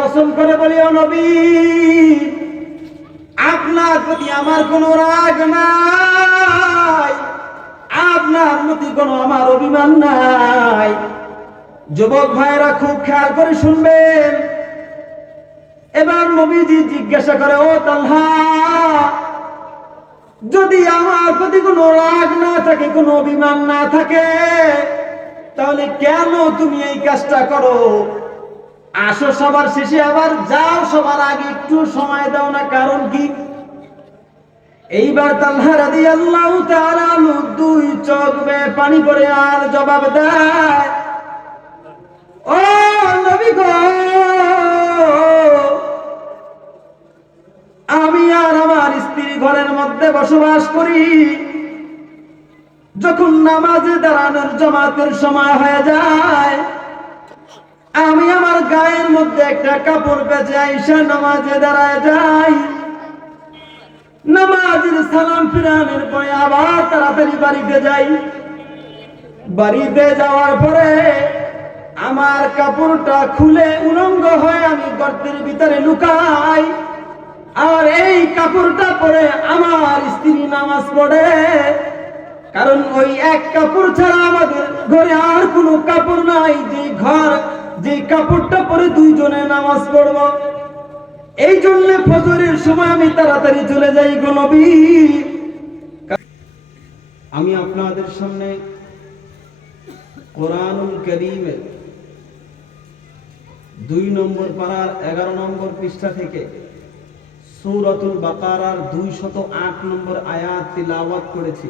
কসম করে বলি, ও নবী, আপনার প্রতি আমার কোনো রাগ নাই, আপনার প্রতি কোনো আমার অভিমান নাই। যুবক ভাইরা খুব খেয়াল করে শুনবেন। এবার নবীজি জিজ্ঞাসা করে, ও তালহা, যদি আমার প্রতি কোনো রাগ না থাকে, কোনো অভিমান না থাকে, তাহলে কেন তুমি এই কাজটা করো? আসো সবার শেষে, আবার যাও সবার আগে, একটু সময় দাও না, কারণ কি? এইবার তালহা রাদিয়াল্লাহু তাআলা দুই চোখ বেয়ে পানি পড়ে আর জবাব দেয়, ও নবী গো, আমি আর আমার স্ত্রী ঘরের মধ্যে বসবাস করি। যখন নামাজে দাঁড়ানোর জামাতের সময় হয়ে যায়, আমি আমার গায়ের মধ্যে একটা কাপড় পেঁচে আইসা নামাজে দাঁড়ায় যাই। নামাজের সালাম ফিরানোর পরে আবার তাড়াতাড়ি বাড়িতে যাই। বাড়িতে যাওয়ার পরে আমার কাপড়টা খুলে উলঙ্গ হয়ে আমি গর্তের ভিতরে লুকাই। আর এই কাপড়টা পরে আমার স্ত্রী নামাজ পড়ে, কারণ ওই এক কাপড় ছাড়া আমাদের ঘরে আর কোনো কাপড় নাই, যে কাপড়টা পরে দুইজনে নামাজ পড়ব। এই জন্য ফজরের সময় আমি তাড়াতাড়ি চলে যাই গো নবী। আমি আপনাদের সামনে কোরআনুল কারীমের 2 নম্বর পারার 11 নম্বর পৃষ্ঠা থেকে সূরাতুল বাকারার 208 নম্বর আয়াত তিলাওয়াত করেছি।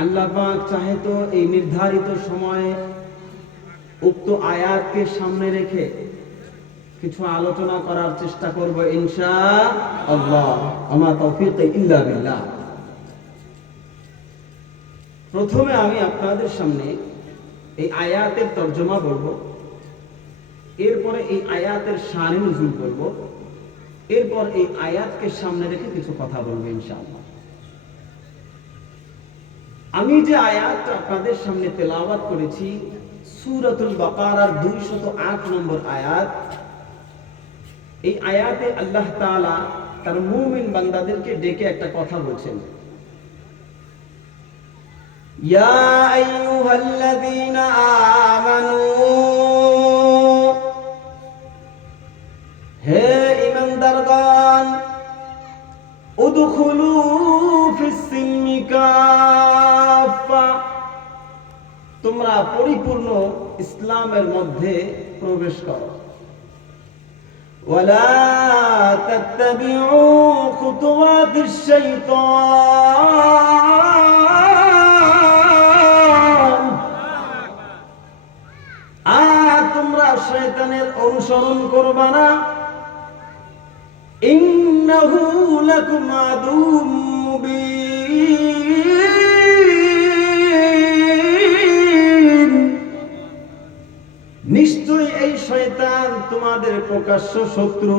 আল্লাহ পাক চাহে তো এই নির্ধারিত সময়ে উক্ত আয়াতকে সামনে রেখে কিছু আলোচনা করার চেষ্টা করব ইনশাআল্লাহ। আমা তাওফীক ইল্লা বিল্লাহ। প্রথমে আমি আপনাদের সামনে এই আয়াতের তরজমা বলবো, এরপরে এই আয়াতের শানে নুজুল বলবো, এরপর এই আয়াতকে সামনে রেখে কিছু কথা বলবো ইনশাআল্লাহ। আমি যে আয়াতটা আপনাদের সামনে তেলাওয়াত করেছি, সূরাতুল বাকারার 208 নম্বর আয়াত। এই আয়াতে আল্লাহ তাআলা তার মুমিন বান্দাদেরকে ডেকে একটা কথা বলছেন, ইয়া আইয়ুহাল্লাযীনা আমানু, হে ঈমানদারগণ, উদখুলু ফিস সিলমি কাফা, তোমরা পরিপূর্ণ ইসলামের মধ্যে প্রবেশ করো। ওয়ালা তাত্তাবিউ খুতুওয়াতিশ শাইতান, আর তোমরা শয়তানের অনুসরণ করবে না। ইন্নাহু লাকুম আদুউম মুবিন, নিশ্চয়ই এই শয়তান তোমাদের প্রকাশ্য শত্রু।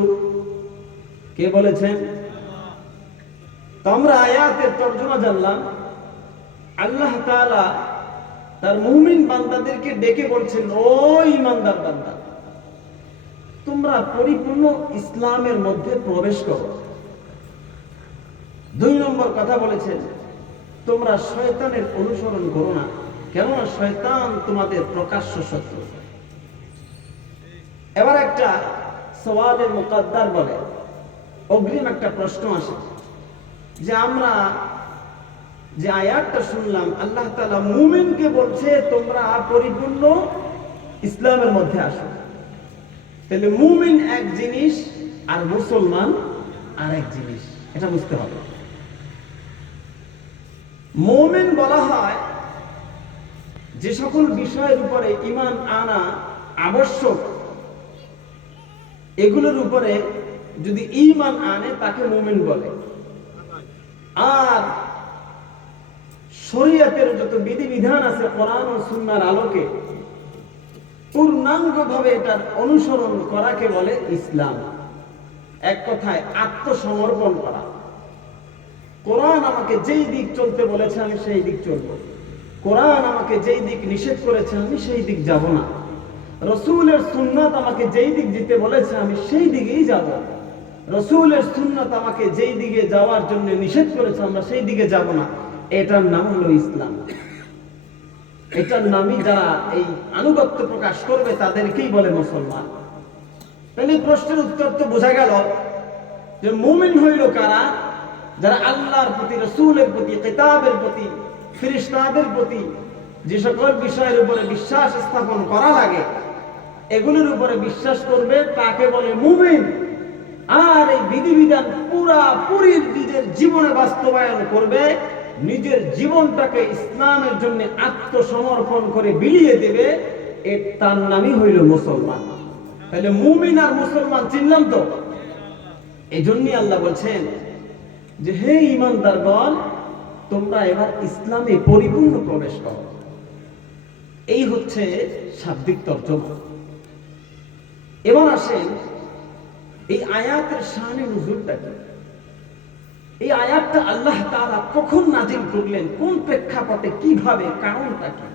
কে বলেছেন? তোমরা আয়াতের তরজমা জানলাম। আল্লাহ তাআলা তার মুমিন বান্দাদেরকে ডেকে বলছেন, ও ঈমানদার বান্দা, তোমরা পরিপূর্ণ ইসলামের মধ্যে প্রবেশ করো। 2 নম্বর কথা বলেছেন, তোমরা শয়তানের অনুসরণ করো না, কেননা শয়তান তোমাদের প্রকাশ্য শত্রু। এবার একটা সওয়ালে মুকাদ্দার বলে, অগ্রিম একটা প্রশ্ন আসে যে আমরা যে আয়াতটা শুনলাম, আল্লাহ তাআলা মুমিনকে বলছে তোমরা পরিপূর্ণ ইসলামের মধ্যে আসো, তাহলে মুমিন এক জিনিস আর মুসলমান আর এক জিনিস, এটা বুঝতে হবে। মুমিন বলা হয় যে সকল বিষয়ের উপরে ঈমান আনা আবশ্যক, এগুলোর উপরে যদি ঈমান আনে তাকে মুমিন বলে। আর শরীয়তের যত বিধিবিধান আছে কোরআন ও সুন্নাহর আলোকে পূর্ণাঙ্গভাবে এটার অনুসরণ করাকে বলে ইসলাম। এক কথায় আত্মসমর্পণ করা। কোরআন আমাকে যেই দিক চলতে বলেছে আমি সেই দিক চলব, কোরআন আমাকে যেই দিক নিষেধ করেছে আমি সেই দিক যাব না। রসুলের সুন্নাত আমাকে যেই দিক যেতে বলেছে আমি সেই দিকেই যাব। রসুলের সুন্নাত আমাকে যেই দিকে যাওয়ার জন্য নিষেধ করেছে আমরা সেই দিকে যাব না। এটার নাম হলো ইসলাম। এটার নামই যারা এই আনুগত্য প্রকাশ করবে তাদেরকেই বলে মুসলমান। তাহলে প্রশ্নের উত্তর তো বোঝা গেল যে মুমিন হইল কারা? যারা আল্লাহর প্রতি, রসুলের প্রতি, কিতাবের প্রতি, ফেরেশতাদের প্রতি যে সকল বিষয়ের উপরে বিশ্বাস স্থাপন করা লাগে এগুলোর উপরে বিশ্বাস করবে তাকে বলে মুমিন। আর এই বিধিবিধান পুরাপুরি নিজের জীবনে বাস্তবায়ন করবে, নিজের জীবনটাকে ইসলামের জন্য আত্মসমর্পণ করে বিলিয়ে দেবে, তার নামই হইল মুসলমান। তাহলে মুমিন আর মুসলমান চিনলাম তো? এই জন্যই আল্লাহ বলছেন যে হে ঈমানদারগণ, তোমরা এবার ইসলামে পরিপূর্ণ প্রবেশ করো। এই হচ্ছে শাব্দিক তর্জমা। এবার আসেন এই আয়াতের শানে নুজুলটা কি? এই আয়াতটা আল্লাহ তাআলা কখন নাজিল করলেন, কোন প্রেক্ষাপটে, কিভাবে, কারণটা কি?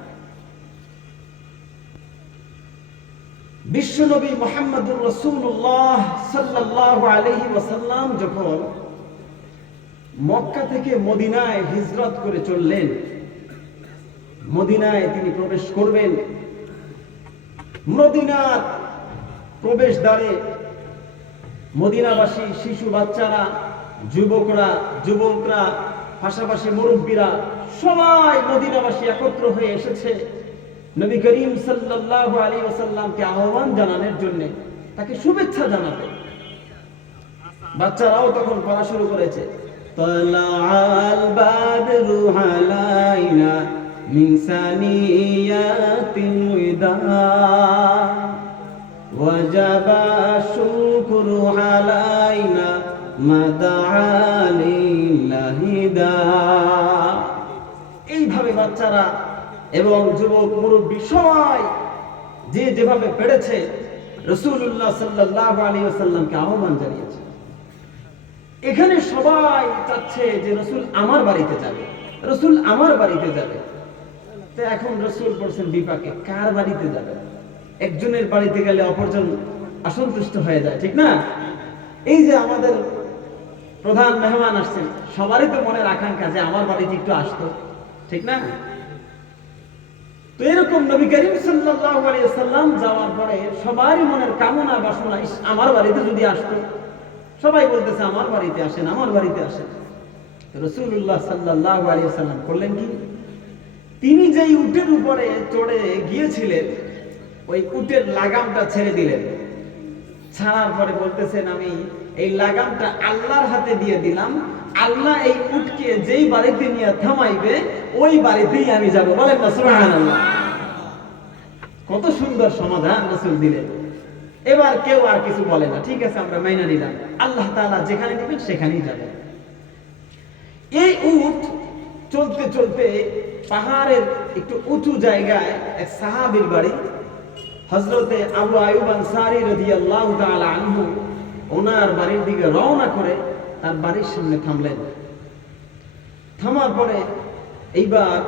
বিশ্বনবী মুহাম্মদুর রাসূলুল্লাহ সাল্লাল্লাহু আলাইহি ওয়াসাল্লাম যখন মক্কা থেকে মদিনায় হিজরত করে চললেন, মদিনায় তিনি প্রবেশ করবেন। মদিনার প্রবেশদ্বারে মদিনাবাসী শিশু বাচ্চারা, যুবকরা, পাশাপাশি মুরব্বীরা সবাই মদিনাবাসী একত্র হয়ে এসেছে নবী করিম সাল্লাল্লাহু আলাইহি ওয়াসাল্লামকে আহ্বান জানানোর জন্য, তাকে শুভেচ্ছা জানাতে। বাচ্চারাও তখন পড়া শুরু করেছে, তালাআল বাদরু আলাইনা মিন সানিয়াতিল ওয়াদা ওয়াজাবা শুকরু আলাইনা মাদাআলিল্লাহিদা। এইভাবে বাচ্চারা এবং যুবক মুরব্বী সবাই যে যেভাবে পেরেছে রাসূলুল্লাহ সাল্লাল্লাহু আলাইহি ওয়াসাল্লামকে আহ্বান জানিয়েছে। এখানে সবাই চাচ্ছে যে রাসূল আমার বাড়িতে যাবে, রাসূল আমার বাড়িতে যাবে। তো এখন রাসূল বলছেন বিপাকে কার বাড়িতে যাবে? একজনের বাড়িতে গেলে অপরজন অসন্তুষ্ট হয়ে যায়, ঠিক না? এই যে আমাদের প্রধান মেহমান আসছেন, সবারই তো মনের আকাঙ্ক্ষা যে আমার বাড়িতে একটু আসতো, ঠিক না? তো এরকম নবী করিম সাল্লাল্লাহু আলাইহি ওয়াসাল্লাম যাওয়ার পরে সবারই মনের কামনা বাসনা, আমার বাড়িতে যদি আসতো। সবাই বলতেছে আমার বাড়িতে আসেন, আমার বাড়িতে আসেন। রাসূলুল্লাহ সাল্লাল্লাহু আলাইহি ওয়াসাল্লাম করলেন কি? তিনি যেই উটের উপরে চড়ে গিয়েছিলেন ওই উটের লাগামটা ছেড়ে দিলেন। ছাড়ার পরে বলতেছেন আমি এই লাগামটা আল্লাহর হাতে দিয়ে দিলাম, আল্লাহ এই উটকে যেই বাড়িতে নিয়ে থামাইবে ওই বাড়িতেই আমি যাব। বলেন না সুবহানাল্লাহ। কত সুন্দর সমাধান রাসূল দিলেন। এবার কেউ আর কিছু বলে না, ঠিক আছে আমরা মাইনা নিলাম, আল্লাহ তাআলা যেখানে দিবেন সেখানেই যাবে। এই উট চলতে চলতে পাহাড়ের একটু উঁচু জায়গায় এক সাহাবীর বাড়ি, হযরতে আবু আইয়ুব আনসারী রাদিয়াল্লাহু তাআলা আনহু, ওনার বাড়ির দিকে রওনা করে তার বাড়ির সামনে থামলেন। থামার পরে এইবার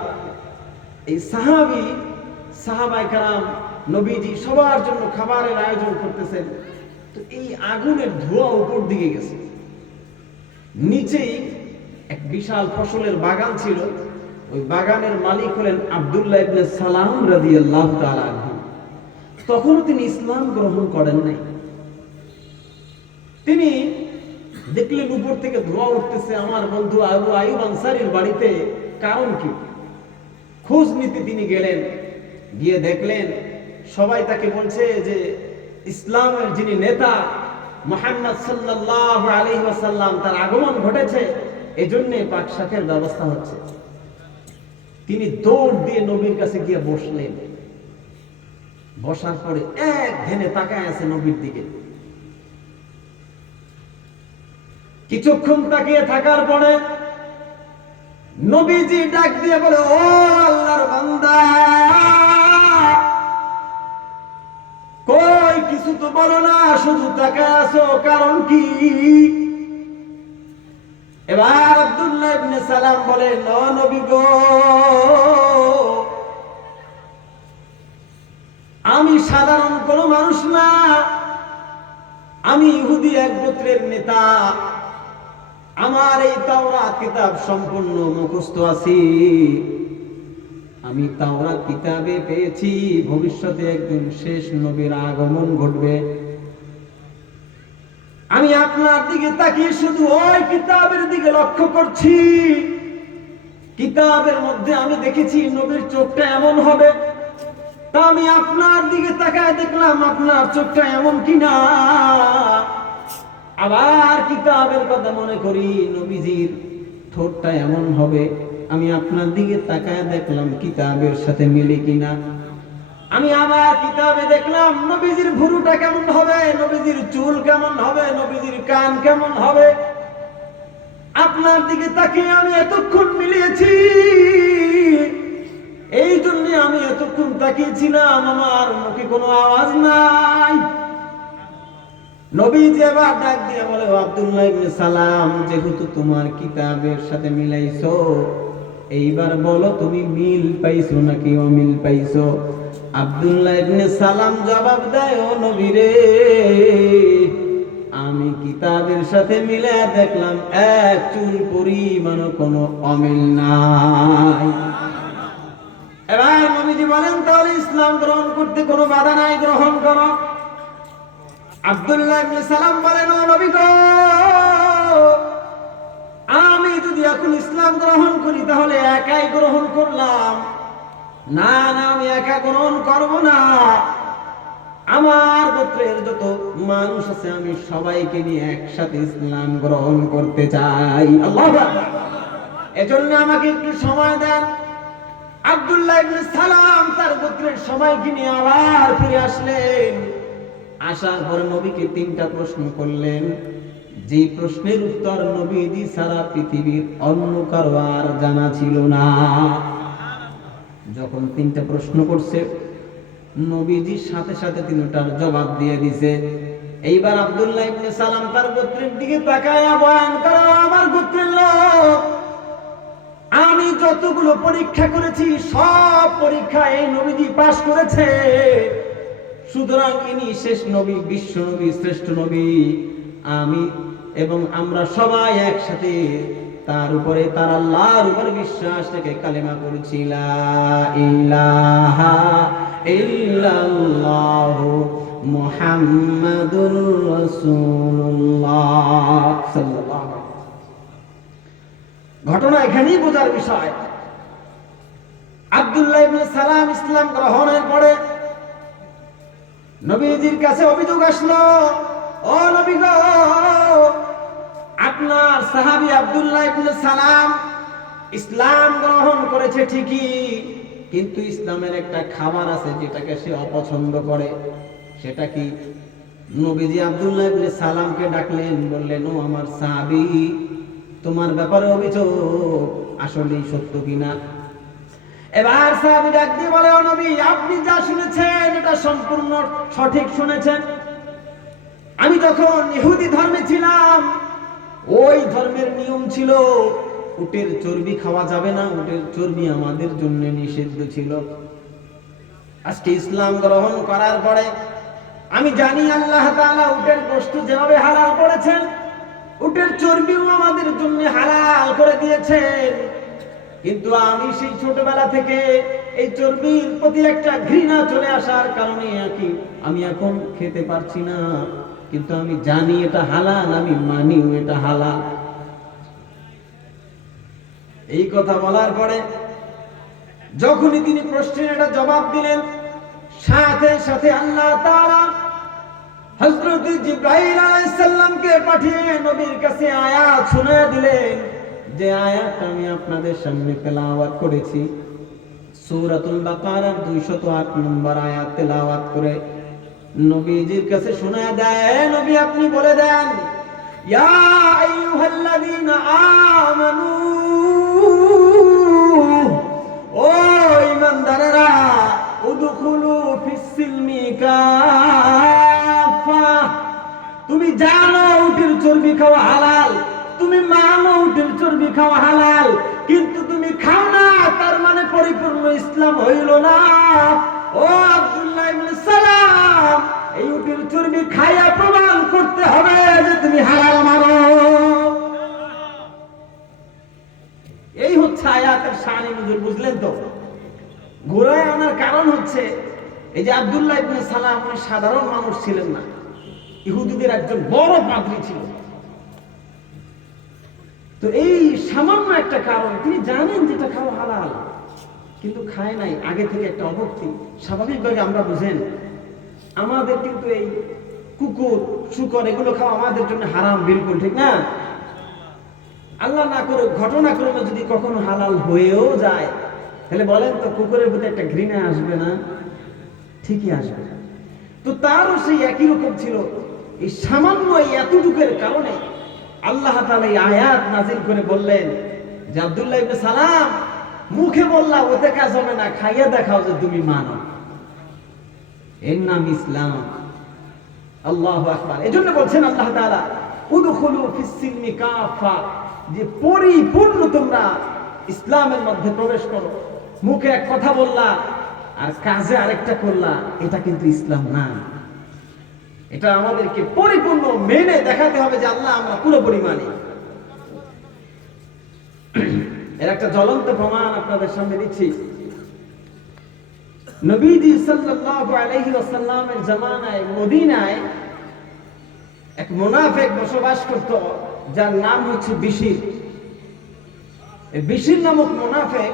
এই সাহাবায়ে কেরাম, নবীজি সবার জন্য খাবারের আয়োজন করতেছেন। তো এই আগুনের ধোঁয়া উপর দিকে গেছে, নিচেই এক বিশাল ফসলের বাগান ছিল। ওই বাগানের মালিক হলেন আব্দুল্লাহ ইবনে সালাম রাদিয়াল্লাহু তাআলা আনহু। তখনও তিনি ইসলাম গ্রহণ করেন নাই। তিনি দেখলেন উপর থেকে ধোঁয়া উঠতেছে, আমার বন্ধু আবু আইয়ুব আনসারীর বাড়িতে, কারণ কি? খোঁজ নিতে তিনি গেলেন, গিয়ে দেখলেন সবাই তাকে বলছে যে ইসলামের যিনি নেতা মুহাম্মদ সাল্লাল্লাহু আলাইহি ওয়াসাল্লাম তার আগমন ঘটেছে, এজন্য পাক শাকের ব্যবস্থা হচ্ছে। তিনি দৌড় দিয়ে নবীর কাছে গিয়ে বসলেন। বসার পরে এক ধ্যানে তাকায় আছে নবীর দিকে। কিছুক্ষণ তাকিয়ে থাকার পরে নবীজি ডাক দিয়ে বলে, ও আল্লাহর বান্দা, কই কিছু তো বলো না, শুধু তাকায় আছো, কারণ কি? এবার আব্দুল্লাহ ইবনে সালাম বলে, ও নবী গো, আমি সাধারণ কোনো মানুষ না, আমি ইহুদি এক গোত্রের নেতা। আমার এই তাওরাত কিতাব সম্পূর্ণ মুখস্থ আছি। আমি তাওরাত কিতাবে পেয়েছি ভবিষ্যতে একদিন শেষ নবীর আগমন ঘটবে। আমি আপনার দিকে তাকিয়ে শুধু ওই কিতাবের দিকে লক্ষ্য করছি। কিতাবের মধ্যে আমি দেখেছি নবীর চোখটা এমন হবে, তা আমি আপনার দিকে তাকায় দেখলাম আপনার চোখটা এমন কিনা। আবার কিতাবের কথা মনে করি নবীজির ঠোঁটটা এমন হবে, আমি আপনার দিকে তাকায় দেখলাম কিতাবের সাথে মিলে কিনা। আমি আবার কিতাবে দেখলাম নবীজির ভুরুটা কেমন হবে, নবীজির চুল কেমন হবে, নবীজির কান কেমন হবে। আপনার দিকে তাকিয়ে আমি এতক্ষণ মিলিয়েছি, এই জন্য আমি এতক্ষণ তাকিয়েছিলাম, আমার মুখে কোনো আওয়াজ নাই। নবীজি এবার ডাক দিয়ে বলে, আব্দুল্লাহ ইবনে সালাম, যেহেতু তোমার কিতাবের সাথে মিলাইছো, এইবার বলো তুমি মিল পাইছো নাকি অমিল পাইছো। আব্দুল্লাহ ইবনে সালাম জবাব দেয়, ও নবী রে, আমি কিতাবের সাথে মিলে দেখলাম এক চুল পরিমাণ কোনো অমিল নাই। এবার নবীজি বলেন, তাহলে ইসলাম গ্রহণ করতে কোনো বাধা নাই, গ্রহণ করো। আব্দুল্লাহ ইবনে সালাম বলেন, ও নবী গো, আমি যদি এখন ইসলাম গ্রহণ করি তাহলে একাই গ্রহণ করলাম, না না, আমি একা গ্রহণ করব না। আমার গোত্রের যত মানুষ আছে আমি সবাইকে নিয়ে একসাথে ইসলাম গ্রহণ করতে চাই। আল্লাহু আকবার। এজন্য আমাকে একটু সময় দেন। আব্দুল্লাহ ইবনে সালাম তার গোত্রের সবাইকে নিয়ে আবার ফিরে আসলেন। আসার পরে নবীকে 3টা প্রশ্ন করলেন, যে প্রশ্নের উত্তর নবীজি সারা পৃথিবীর অন্য কারো আর জানা ছিল না। যখন 3টা প্রশ্ন করছে, নবীজির সাথে সাথে 3টার জবাব দিয়ে দিছে। এইবার আব্দুল্লাহ ইবনে সালাম তার গোত্রের দিকে তাকায় বয়ান করে, আমার গোত্রের লোক, আমি যতগুলো পরীক্ষা করেছি সব পরীক্ষা এই নবীজি পাশ করেছে, সুতরাং ইনি শেষ নবী, বিশ্ব নবী, শ্রেষ্ঠ নবী। আমি এবং আমরা সবাই একসাথে তার উপরে, তার আল্লাহর উপরে বিশ্বাস রেখে কালেমা পড়ছি, লা ইলাহা ইল্লাল্লাহু মুহাম্মাদুর রাসূলুল্লাহ সাল্লাল্লাহু আলাইহি ওয়াসাল্লাম। ঘটনা এখানেই বোঝার বিষয়। আব্দুল্লাহ ইবনে সালাম ইসলাম গ্রহণের পরে নবীজির কাছে অভিযোগ আসলো, ও নবী গো, আপনার সাহাবী আব্দুল্লাহ ইবনে সালাম ইসলাম গ্রহণ করেছে ঠিকই, কিন্তু ইসলামের একটা খাবার আছে যেটাকে সে অপছন্দ করে। সেটা কি? নবীজি আব্দুল্লাহ ইবনে সালামকে ডাকলেন, বললেন, ও আমার সাহাবী, তোমার ব্যাপারে অভিযোগ আসলেই সত্য কিনা? এবার সাহাবী ডাক দিয়ে বলে, ও নবী, আপনি যা শুনেছেন এটা সম্পূর্ণ সঠিক শুনেছেন। আমি যখন ইহুদি ধর্মে ছিলাম, ওই ধর্মের নিয়ম ছিল উটের চর্বি খাওয়া যাবে না, উটের চর্বি আমাদের জন্য নিষিদ্ধ ছিল। আজকে ইসলাম গ্রহণ করার পরে আমি জানি আল্লাহ তাআলা উটের গোশত যেভাবে হালাল করেছেন, উটের চর্বিও আমাদের জন্য হালাল করে দিয়েছেন। কিন্তু আমি সেই ছোটবেলা থেকে এই চর্বির প্রতি একটা ঘৃণা চলে আসার কারণে আমি এখন খেতে পারছি না, কিন্তু আমি জানি এটা হালাল, আমি মানিও এটা হালাল। এই কথা বলার পরে যখনই তিনি প্রশ্নের একটা জবাব দিলেন, সাথে সাথে আল্লাহ তাআলা হযরত জিবরাইল আলাইহিস সালামকে পাঠিয়ে নবীর কাছে আয়াত শুনিয়ে দিলেন, যে আয়াতটা আমি আপনাদের সামনে তেলাওয়াত করেছি। সূরাতুল বাকারার 208 নম্বর আয়াত তেলাওয়াত করে নবীজির কাছে শোনায় দেয়, নবী আপনি বলে দেন, ইয়া আইয়ুহাল্লাযীনা আমানু, ও ঈমানদারেরা, উদখুলু ফিস-সিলমি কাফা, তুমি জানো উটের চর্বি খাওয়া হালাল, তুমি মানো উটের চর্বি খাওয়া হালাল, কিন্তু তুমি খাও না, তার মানে পরিপূর্ণ ইসলাম হইল না। ও আব্দুল্লাহ ইবনে এই উটের চর্বি খাইয়া প্রমাণ করতে হবে যে তুমি হালাল মানো। এই হচ্ছে আয়াতের শান নজুল, বুঝলেন তো? ঘোড়ায় আনার কারণ হচ্ছে এই যে আব্দুল্লাহ ইবনে সালাম উনি সাধারণ মানুষ ছিলেন না, ইহুদিদের একজন বড় পাদ্রী ছিল। তো এই সামান্য একটা কারণ, তিনি জানেন যেটা খাওয়া হালাল কিন্তু খায় নাই, আগে থেকে একটা অভক্তি। স্বাভাবিকভাবে আমরা বুঝেন আমাদের কিন্তু এই কুকুর শুকর এগুলো খাওয়া আমাদের জন্য হারাম, বিলকুল ঠিক না। আল্লাহ না করুক ঘটনাক্রমে যদি কখনো হালাল হয়েও যায়, তাহলে বলেন তো কুকুরের প্রতি একটা ঘৃণা আসবে না? ঠিকই আসবে। তো তারও সেই একই রকম ছিল। এই সামান্য এই এতটুকুর কারণে আল্লাহ তাআলা এই আয়াত নাযিল করে বললেন যে আব্দুল্লাহ ইবনে সালাম, মুখে বললা ওতে কাজ হবে না, খাইয়া দেখাও যে তুমি মানো। এর নাম ইসলাম। আল্লাহু আকবার। এজন্য বলছেন আল্লাহ তাআলা উদখুলু ফিস সিলমি কাফা, যে পরিপূর্ণ তোমরা ইসলামের মধ্যে প্রবেশ করো। মুখে এক কথা বললা আর কাজে আরেকটা করলা, এটা কিন্তু ইসলাম না। এটা আমাদেরকে পরিপূর্ণ মেনে দেখাতে হবে যে আল্লাহ আমরা পুরোপুরি মানি। এর একটা জ্বলন্ত প্রমাণ আপনাদের সামনে দিচ্ছি। নবীজি সাল্লাল্লাহু আলাইহি ওয়াসাল্লামের জামানায় মদিনায় এক মুনাফিক বসবাস করত, যার নাম হচ্ছে বিশির। এই বিশির নামক মুনাফিক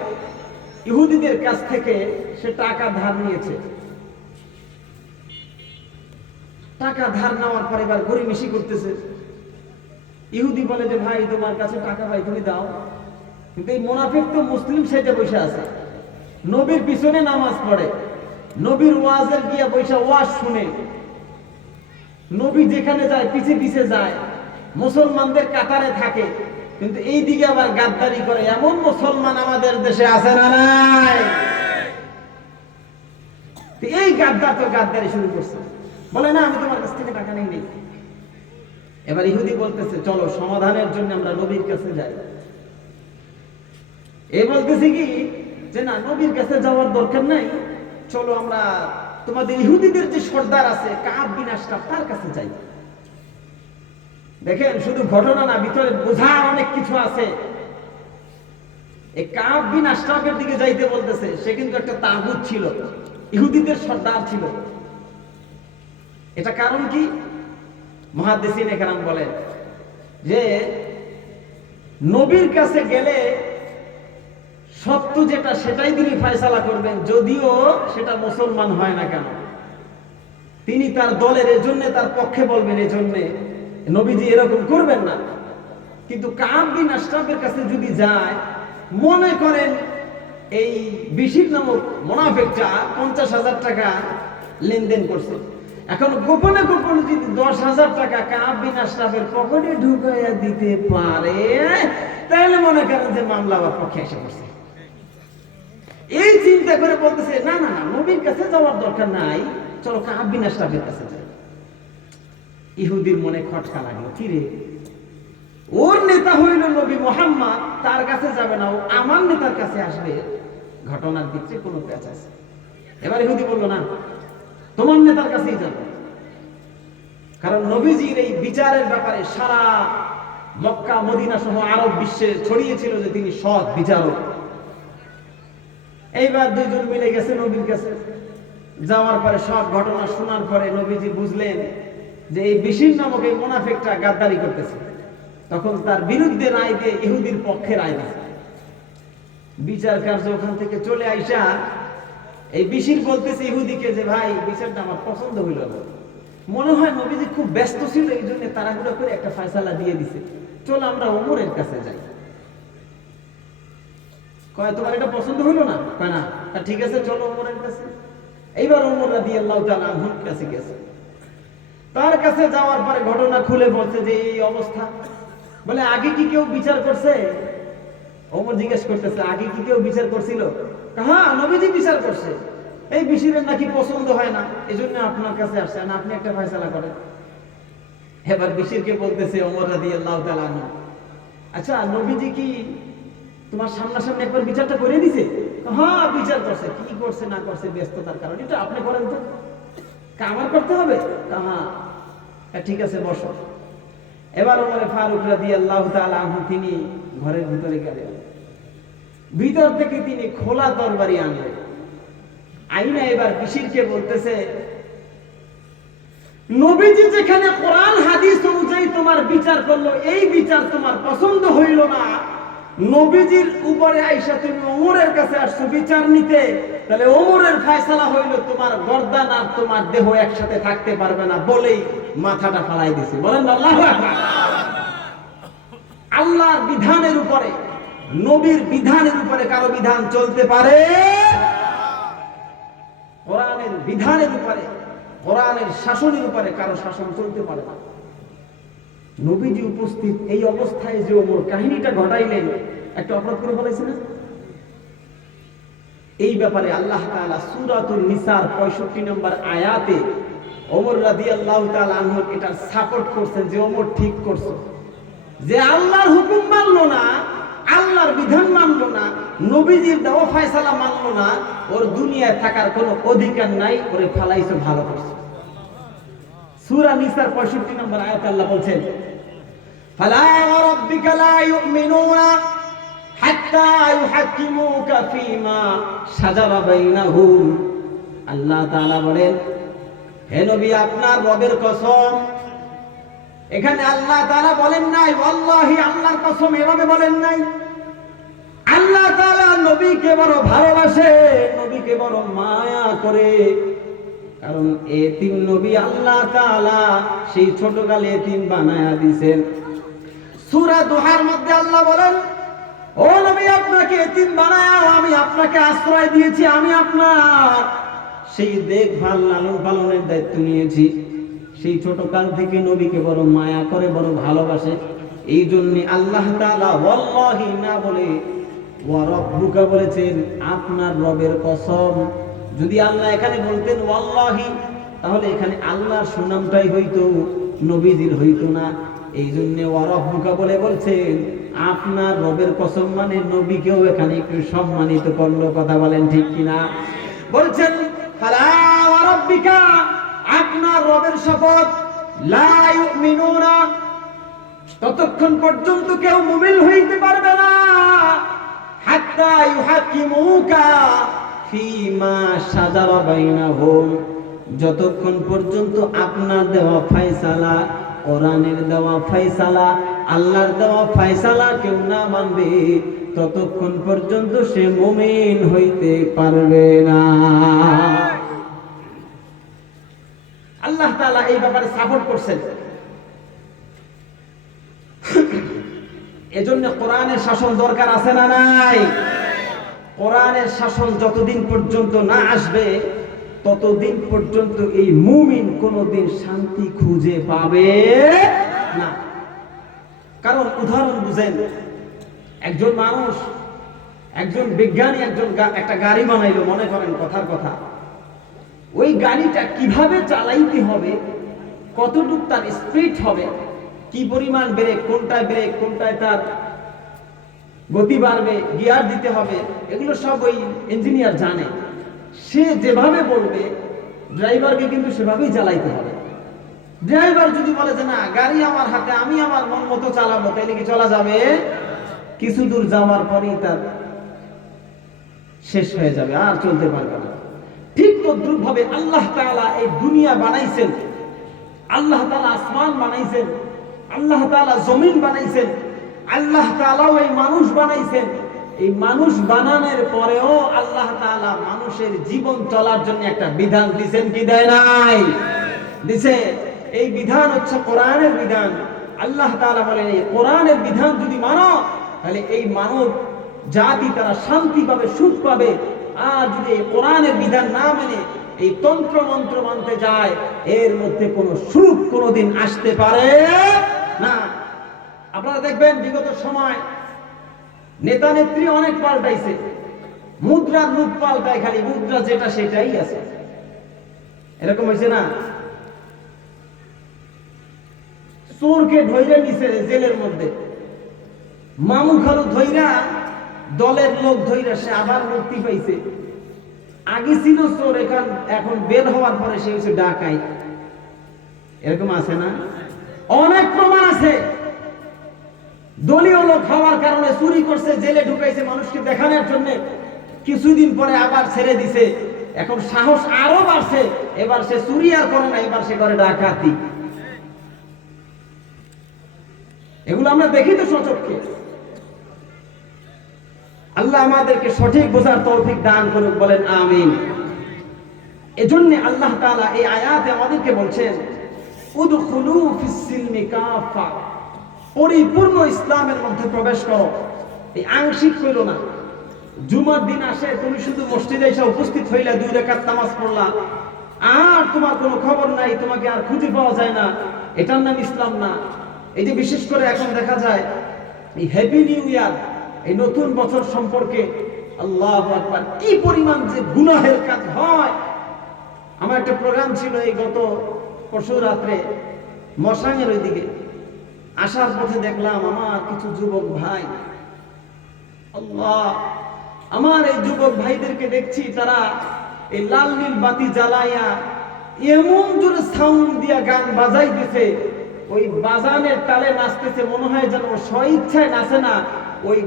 ইহুদিদের কাছ থেকে সে টাকা ধার নিয়েছে। টাকা ধার নেওয়ার পর এবার গরিমিশি করতেছে। ইহুদি বলে যে ভাই তোমার কাছে টাকা ভাই তুমি দাও, কিন্তু এই মুনাফিক তো মুসলিম সেজে বসে আছে, নবীর পিছনে নামাজ পড়ে, নবীর ওয়াজের গিয়া বসে ওয়াজ শুনে, নবী যেখানে যায় পিছে পিছে যায়, মুসলমানদের কাতারে থাকে, কিন্তু এই দিকে আবার গাদ্দারি করে। এমন মুসলমান আমাদের দেশে আছে না নাই? এই গাদ্দার তো গাদ্দারি শুরু করছে, বলে না আমি তোমার কাছ থেকে টাকা নেই। এবার ইহুদি বলতেছে চলো সমাধানের জন্য আমরা নবীর কাছে যাই। এ বলতেছে কি যে না, নবীর কাছে যাওয়ার দরকার নাই, চলো আমরা তোমাদের ইহুদিদের যে সর্দার আছে কাব বিন আশরাফ তার কাছে যাই। দেখেন শুধু ঘটনা না, ভিতরে বোঝার অনেক কিছু আছে। এই কাব বিন আশরাফের দিকে যাইতে বলতেছে, সে কিন্তু একটা তাগুত ছিল, ইহুদিদের সর্দার ছিল। এটা কারণ কি? মুহাদ্দিসিন একরাম বলেন যে নবীর কাছে গেলে সত্য যেটা সেটাই তিনি ফয়সালা করবেন, যদিও সেটা মুসলমান হয় না কেন। তিনি তার দলের এজন্য তার পক্ষে বলবেন, এজন্য নবীজি এরকম করবেন না। কিন্তু কাব বিন আশরাফের কাছে যদি যায়, মনে করেন এই বিশির নামক মুনাফিকটা 50,000 টাকা লেনদেন করছে, এখন গোপনে গোপনে যদি 10,000 টাকা কাব বিন আশরাফের পকেটে ঢুকাইয়া দিতে পারে, তাহলে মনে করেন যে মামলা আবার পক্ষে এসে পড়ছে। এই চিন্তা করে বলতেছে না না না, নবীর কাছে যাওয়ার দরকার নাই, চলো কাব বিন আশরাফের কাছে যাই। ইহুদির মনে খটকা লাগলো, কি রে, ওর নেতা হইল নবী মুহাম্মদ, তার কাছে যাবে না, ও আমার নেতার কাছে আসবে, ঘটনার ভিতরে কোনো প্যাচ আছে। এবার ইহুদি বলল না, তোমার নেতার কাছেই যাবে। কারণ নবীজির এই বিচারের ব্যাপারে সারা মক্কা মদিনা সহ আরব বিশ্বে ছড়িয়েছিল যে তিনি সৎ বিচারক। এইবার দুইজন মিলে গেছে নবীর কাছে। যাওয়ার পরে সব ঘটনা শোনার পরে নবীজি বুঝলেন যে এই বিশির নামক এই মুনাফিকটা গাদ্দারি করতেছে। তখন তার বিরুদ্ধে রায় দিয়ে ইহুদির পক্ষে রায় দিয়েছে। বিচার কার্য ওখান থেকে চলে আইসা এই বিশির বলতেছে ইহুদিকে যে ভাই বিচারটা আমার পছন্দ হইল না, মনে হয় নবীজি খুব ব্যস্ত ছিল, এই জন্য তাড়াহুড়া করে একটা ফয়সালা দিয়ে দিছে, চলো আমরা ওমরের কাছে যাই। কয় তোমার এটা পছন্দ হইল না? কয় না। ঠিক আছে চলো ওমরের কাছে। এইবার ওমর রাদিয়াল্লাহু তাআলা আনহুর কাছে গেছে। তার কাছে যাওয়ার পরে ঘটনা খুলে বলছে যে এই অবস্থা। বলে আগে কি কেউ বিচার করছে? ওমর জিজ্ঞেস করতেছে আগে কি কেউ বিচার করছিল? হ্যাঁ, নবীজি বিচার করছে, এই বিশিরের নাকি পছন্দ হয় না, এজন্য আপনার কাছে আসছে, না আপনি একটা ফয়সালা করেন। এবার বিশিরকে বলতেছে ওমর রাদিয়াল্লাহু তাআলা আনহু, আচ্ছা নবীজি কি তোমার সামনাসামনি একবার বিচারটা করে দিছে? হ্যাঁ বিচার করছে। কি করছে না করছে ব্যস্ততার কারণে, এটা আপনি করেন তো। আমার করতে হবে? হ্যাঁ, ঠিক আছে, বসো। এবার ওমর ফারুক রাদিয়াল্লাহু তাআলা আনহু তিনি ঘরের ভিতরে গেলেন। ভিতর থেকে তিনি খোলা তরবারি আনলেন। আইনা এবার বিশিরকে বলতেছে, নবীজি যেখানে কোরআন হাদিস অনুযায়ী তোমার বিচার করলো, এই বিচার তোমার পছন্দ হইল না, নবীজির উপরে আইসা তুমি ওমরের কাছে আসছো বিচার নিতে, তাহলে ওমরের ফয়সালা হইল তোমার গর্দান আর তোমার দেহ একসাথে থাকতে পারবে না, বলেই মাথাটা ফালাই দিছে। বলেন আল্লাহু আকবার। আল্লাহর বিধানের উপরে, নবীর বিধানের উপরে কারো বিধান চলতে পারে? কোরআনের বিধানের উপরে, কোরআনের শাসনের উপরে কারো শাসন চলতে পারে না। নবীজি উপস্থিত এই অবস্থায় যে ওমর কাহিনীটা ঘটাইলেন, একটা অপরাধ করে ফেলেছিলেন। এই ব্যাপারে আল্লাহ তাআলা সূরাতুন নিসার 65 নম্বর আয়াতে ওমর রাদিয়াল্লাহু তাআলা আনহু এটা সাপোর্ট করছেন যে ওমর ঠিক করছে, যে আল্লাহর হুকুম মানলো না, আল্লাহর বিধান মানলো না, নবীজির দেওয়া ফয়সালা মানলো না, ওর দুনিয়ায় থাকার কোনো অধিকার নাই, ওরে ফালাইছে, ভালো করছে। সূরা নিসার 65 নম্বর আয়াতে আল্লাহ বলছেন, ফালা রাব্বিকা লা ইউমিনুনা হাত্তা ইউহাক্কিমুকা ফীমা শাজারা বাইনাহুম। আল্লাহ তাআলা বলেন, হে নবী আপনার রবের কসম। এখানে আল্লাহ তাআলা বলেন নাই ওয়াল্লাহি, আল্লাহর কসম এভাবে বলেন নাই। আল্লাহ তাআলা নবীকে বড় ভালোবাসে, নবীকে বড় মায়া করে, কারণ এতিম নবী আল্লাহ তাআলা সেই ছোটকালে এতিম বানায়া দিবেন। সূরা দুহার মধ্যে আল্লাহ বলেন, ও নবী আপনাকে এতিম বানায়া আমি আপনাকে আশ্রয় দিয়েছি, আমি আপনার সেই দেখভাল লালন পালনের দায়িত্ব নিয়েছি। সেই ছোটকাল থেকে নবীকে বড় মায়া করে, বড় ভালোবাসে। এই জন্য আল্লাহ তাআলা ওয়াল্লাহি না বলে ওয়া রাব্বুকা বলেছেন, আপনার রবের কসম। যদি আল্লাহ এখানে বলতেন ওয়াল্লাহি, তাহলে এখানে আল্লাহর সুনামটাই হইতো, নবীজির হইতো না। এই জন্য ওয়া রাব্বুকা বলে বলছেন আপনার রবের কসম, মানে নবীকেও এখানে একটু সম্মানিত করলো। কথা বলেন ঠিক কিনা? বলছেন ফালা ওয়া রাব্বিকা, আপনার রবের শপথ, লা ইউমিনুনা, ততক্ষণ পর্যন্ত কেউ মুমিন হইতে পারবে না, হাত্তা ইউহাক্কিমুকা ফীমা শাজারা বাইনাহুম, যতক্ষণ পর্যন্ত আপনার দেওয়া ফয়সালা, কোরআনের দেওয়া ফয়সালা, আল্লাহর দেওয়া ফয়সালা কেউ না মানবে, ততক্ষণ পর্যন্ত সে মুমিন হইতে পারবে না। আল্লাহ তাআলা এই ব্যাপারে সাপোর্ট করছেন। এজন্য কোরআনের শাসন দরকার আছে না নাই? কোরআনের শাসন যতদিন পর্যন্ত না আসবে, ততদিন পর্যন্ত এই মুমিন কোনদিন শান্তি খুঁজে পাবে না। কারণ উদাহরণ বুঝেন, একজন মানুষ, একজন বিজ্ঞানী একটা গাড়ি বানাইলো, মনে করেন কথার কথা, ওই গাড়িটা কিভাবে চালাইতে হবে, কতটুকু তার স্পিড হবে, কি পরিমাণ ব্রেক, কোনটায় তার গতি বাড়বে, গিয়ার দিতে হবে, এগুলো সব ওই ইঞ্জিনিয়ার জানে। সে যেভাবে বলবে ড্রাইভারকে কিন্তু সেভাবেই চালাইতে হবে। ড্রাইভার যদি বলে যে না, গাড়ি আমার হাতে, আমি আমার মন মতো চালাবো, তাইলে কি চলা যাবে? কিছু দূর যাওয়ার পরেই তার শেষ হয়ে যাবে, আর চলতে পারবে না। ঠিক তদ্রুপ ভাবে আল্লাহ তাআলা এই দুনিয়া বানাইছেন, আল্লাহ তাআলা আসমান বানাইছেন, আল্লাহ তাআলা জমিন বানাইছেন, আল্লাহ তাআলাও এই মানুষ বানাইছেন। এই মানুষ বানানোর পরেও আল্লাহ তাআলা মানুষের জীবন চলার জন্য একটা বিধান দিয়েছেন, কি দেয় নাই? দিছে। এই বিধান হচ্ছে কোরআনের বিধান। আল্লাহ তাআলা বলেন এই কোরআনের বিধান যদি মানো, তাহলে এই মানব জাতি তারা শান্তি পাবে, সুখ পাবে। আর যদি এই কোরআনের বিধান না মেনে এই তন্ত্র মন্ত্র মানতে যায়, এর মধ্যে কোনো সুখ কোনোদিন আসতে পারে না। আপনারা দেখবেন বিগত সময় নেতা নেত্রী অনেক পাল্টাইছে, মুদ্রার রূপ পাল্টায়, খালি মুদ্রা যেটা সেটাই আছে, এরকম হয়েছে না? চোরকে ধইরা নিছে জেলের মধ্যে, মামু খালু ধইরা, দলের লোক ধইরা, সে আবার মুক্তি পাইছে। আগে ছিল চোর, এখন বের হওয়ার পরে সে হচ্ছে ডাকাই। এরকম আছে না? অনেক প্রমাণ আছে। দলীয় লোক হওয়ার কারণে চুরি করছে, জেলে ঢুকাইছে মানুষকে দেখানোর জন্য, কিছুদিন পরে আবার ছেড়ে দিছে। এখন সাহস আরো বাড়ছে, এবার সে চুরি আর করে না, এবার সে করে ডাকাতি। এগুলো আমরা দেখি তো সচক্ষে। আল্লাহ আমাদেরকে সঠিক বোঝার তৌফিক দান করুক, বলেন আমিন। এজন্য আল্লাহ তাআলা এই আয়াতে আমাদেরকে বলছেন উদখুলু ফিস সিলমি কাফা, পরিপূর্ণ ইসলামের মধ্যে প্রবেশ করো, এই আংশিক হইল না। জুমার দিন আসে, তুমি শুধু মসজিদে এসে উপস্থিত হইলা, 2 রাকাত নামাজ পড়লা, আর তোমার কোনো খবর নাই, তোমাকে আর খুঁজে পাওয়া যায় না, এটার নাম ইসলাম না। এই যে বিশেষ করে এখন দেখা যায় এই হ্যাপি নিউ ইয়ার, এই নতুন বছর সম্পর্কে আল্লাহু আকবার কি পরিমাণ যে গুনাহের কাজ হয়। আমার একটা প্রোগ্রাম ছিল এই গত পরশু রাত্রে মশাঙের ওইদিকে, আসার পথে দেখলাম আমার কিছু যুবক ভাই, আল্লাহ, আমার এই যুবক ভাইদেরকে দেখছি তারা এই লাল নীল বাতি জ্বালাইয়া এমন জোরে সাউন্ড দিয়া গান বাজাইতেছে, ওই বাজানের তালে নাচতেছে, মনে হয় যেন স্বইচ্ছায় নাচে না, ওই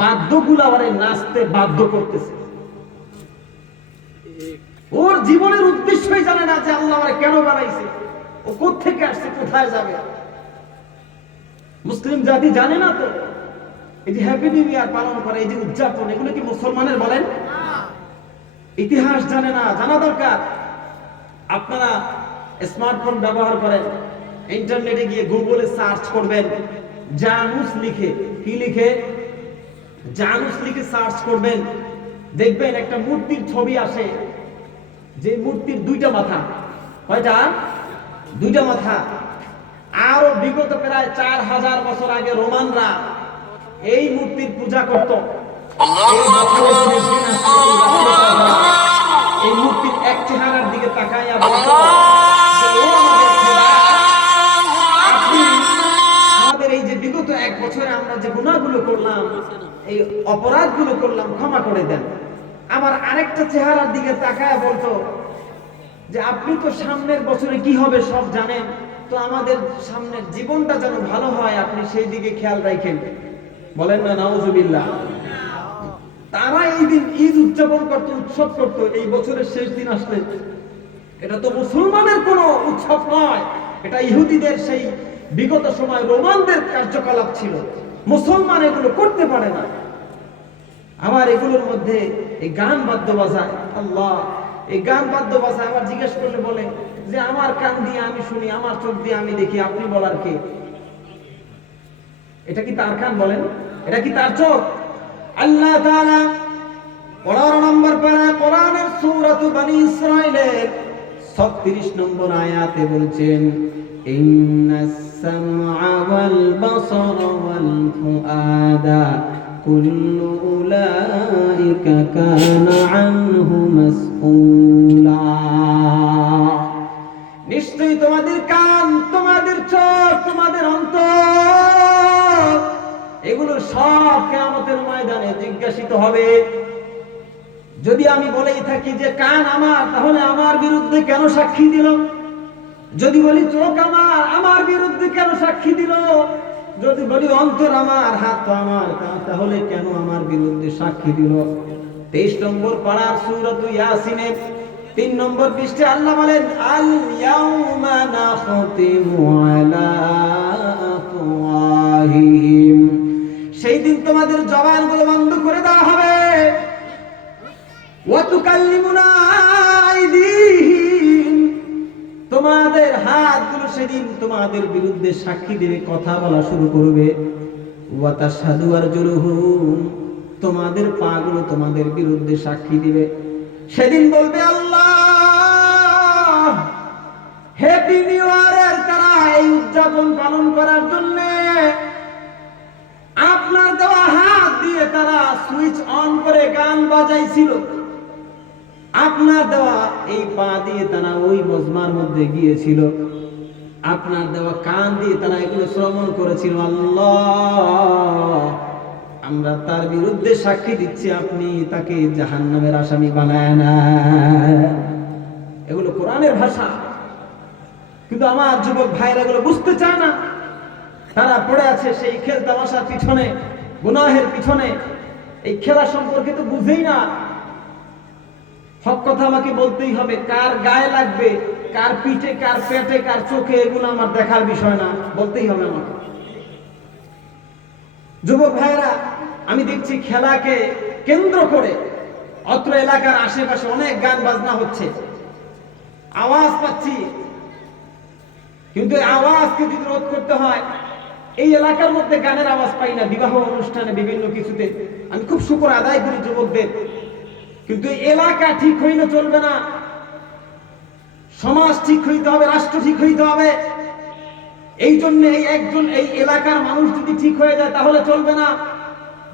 বাদ্যগুলো আবার নাচতে বাধ্য করতেছে। ওর জীবনের উদ্দেশ্যই জানে না যে আল্লাহ আমারে কেন বানাইছে, ও কোত্থেকে আসছে, কোথায় যাবে। মুসলিম জাতি জানে না তো এই যে হ্যাপি নিউ ইয়ার পালন করে, এই যে উদযাপন, এগুলো কি মুসলমানের বলেন? ইতিহাস জানে না, জানা দরকার। আপনারা স্মার্টফোন ব্যবহার করেন, ইন্টারনেটে গিয়ে গুগলে সার্চ করবেন, জানুস লিখে, কি লিখে? জানুস লিখে সার্চ করবেন, দেখবেন একটা মূর্তির ছবি আসে, যে মূর্তির 2টা মাথা। কয়টা? 2টা মাথা। আরো বিগত প্রায় 4000 বছর আগে রোমানরা এই মূর্তির পূজা করত। এই মূর্তির এক চেহারার দিকে তাকাইয়া বলতো, আমাদের এই যে বিগত 1 বছরে আমরা যে গুনাহগুলো করলাম, এই অপরাধগুলো করলাম, ক্ষমা করে দেন। আবার আরেকটা চেহারার দিকে তাকায়া বলতো যে আপনি তো সামনের বছরে কি হবে সব জানেন, তো আমাদের সামনের জীবনটা যেন ভালো হয়, আপনি সেই দিকে খেয়াল রাখেন। বলেন না নাউজুবিল্লাহ। তারা এই দিন ঈদ উদযাপন করতো, উৎসব করতো, এই বছরের শেষ দিন আসলে। এটা তো মুসলমানের কোনো উৎসব নয়, এটা ইহুদিদের সেই বিগত সময় রোমানদের কার্যকলাপ ছিল। মুসলমান এগুলো করতে পারে না। আবার এগুলোর মধ্যে এই গান বাদ্য বাজায়, আল্লাহ, এই গান বাদ্য বাজায়। আবার জিজ্ঞেস করলে বলে যে আমার কান দিয়ে আমি শুনি, আমার চোখ দিয়ে আমি দেখি, আপনি বলার কে? এটা কি তার কান? বলেন, এটা কি তার চোখ? আল্লাহ তাআলা 15 নম্বর পারা কোরআনের সূরাতু বনী ইসরাঈলের 36 নম্বর আয়াতে বলছেন ইন্নাস সামআ ওয়াল বাসারা ওয়াল ফুআদা কুল্লু উলাইকা কানা আনহু মাসউলা। নিশ্চয়ই তোমাদের কান, তোমাদের চোখ, তোমাদের অন্তর, এগুলো সব কিয়ামতের ময়দানে জিজ্ঞাসিত হবে। যদি আমি বলেই থাকি যে কান আমার, তাহলে আমার বিরুদ্ধে কেন সাক্ষী দিল? যদি বলি চোখ আমার, আমার বিরুদ্ধে কেন সাক্ষী দিল? যদি বলি অন্তর আমার, হাত তো আমার, তাহলে কেন আমার বিরুদ্ধে সাক্ষী দিল? 23 নম্বর পারার সূরাতু ইয়াসিনের 3 নম্বর পৃষ্ঠে আল্লাহ বলেন আল ইয়াউমা নাখতিমু আলা আফওয়াহিহিম, সেই দিন তোমাদের জবানগুলো বন্ধ করে দেওয়া হবে। ওয়া তুকাল্লিমুনা আইদিহিম, তোমাদের হাতগুলো সেদিন তোমাদের বিরুদ্ধে সাক্ষী দেবে, কথা বলা শুরু করবে। ওয়া তাশহাদু আরজুলুহুম, তোমাদের পাগুলো তোমাদের বিরুদ্ধে সাক্ষী দিবে। সেদিন বলবে আল্লাহ, হ্যাপি নিউ ইয়ারের তারা এই উদযাপন পালন করার জন্য আপনার দেওয়া হাত দিয়ে তারা সুইচ অন করে গান বাজাইছিল, আপনার দেওয়া এই পা দিয়ে তারা ওই মজমার মধ্যে গিয়েছিল, আপনার দেওয়া কান দিয়ে তারা এগুলো শ্রবণ করেছিল। আল্লাহ, আমরা তার বিরুদ্ধে সাক্ষী দিচ্ছি, আপনি তাকে জাহান্নামের আসামি বানায় না। এগুলো কোরআনের ভাষা। কিন্তু আমার যুবক ভাইরা এগুলো বুঝতে চায় না। তারা পড়ে আছে সেই খেল তামাশার পিছনে, গুনাহের পিছনে। এই খেলা সম্পর্কে তো বুঝেই না। হক কথা আমাকে বলতেই হবে, কার গায়ে লাগবে, কার পিঠে, কার পেটে, কার চোখে, এগুলো আমার দেখার বিষয় না, বলতেই হবে আমাকে। যুবক ভাইরা, আমি দেখছি খেলাকে কেন্দ্র করে অত্র এলাকার আশেপাশে অনেক গান বাজনা হচ্ছে, আওয়াজ পাচ্ছি। কিন্তু এই আওয়াজকে যদি রোধ করতে হয়, এই এলাকার মধ্যে গানের আওয়াজ পাই না, বিবাহ অনুষ্ঠানে বিভিন্ন কিছুতে। আমি খুব শুকর আদায় করি যুবকদের, কিন্তু এই এলাকা ঠিক হইলে চলবে না। সমাজ ঠিক হইতে হবে, রাষ্ট্র ঠিক হইতে হবে। এই জন্য এই এলাকার মানুষ যদি ঠিক হয়ে যায় তাহলে চলবে না।